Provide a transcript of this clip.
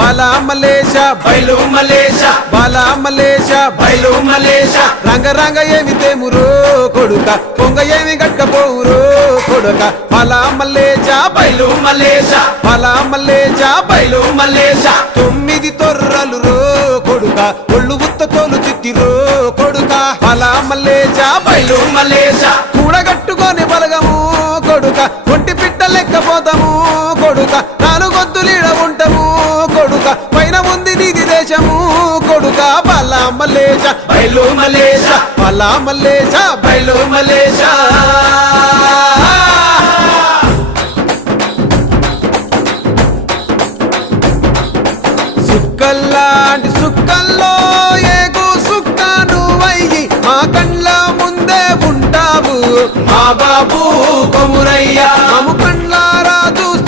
బాలా మలేష బయలు మలేష బాలా మలేష బయలు మలేష రంగ రంగ ఏమి తేమురో కొడుక పొంగ ఏమి గట్టపోవురో కొడుక బాలా మలేష బయలు మలేష బాలా మలేష బయలు మలేష 9 తొర్రలు రో కొడుక ఒళ్ళు ఉత్త తోలు చిట్టిరో కొడుక బాలా మలేష బయలు మలేష కూడగట్టుకొని బలగము కొడుక ఒంటి పిట్ట లెక్కపోతాము కొడుక 4 గొద్దులీడ ఉంటాము కొడుక పైన ఉంది నీది దేశము కొడుక బాలా మలేష బయలు మలేష బాలా మలేష బయలు మలేష సుక్కల్లాంటి సుక్కల్లో ఏగు సుక్క నువ్వయ్యి మా కండ్ల ముందే ఉంటావు మా బాబు కొమురయ్య మము కండ్లారా చూసి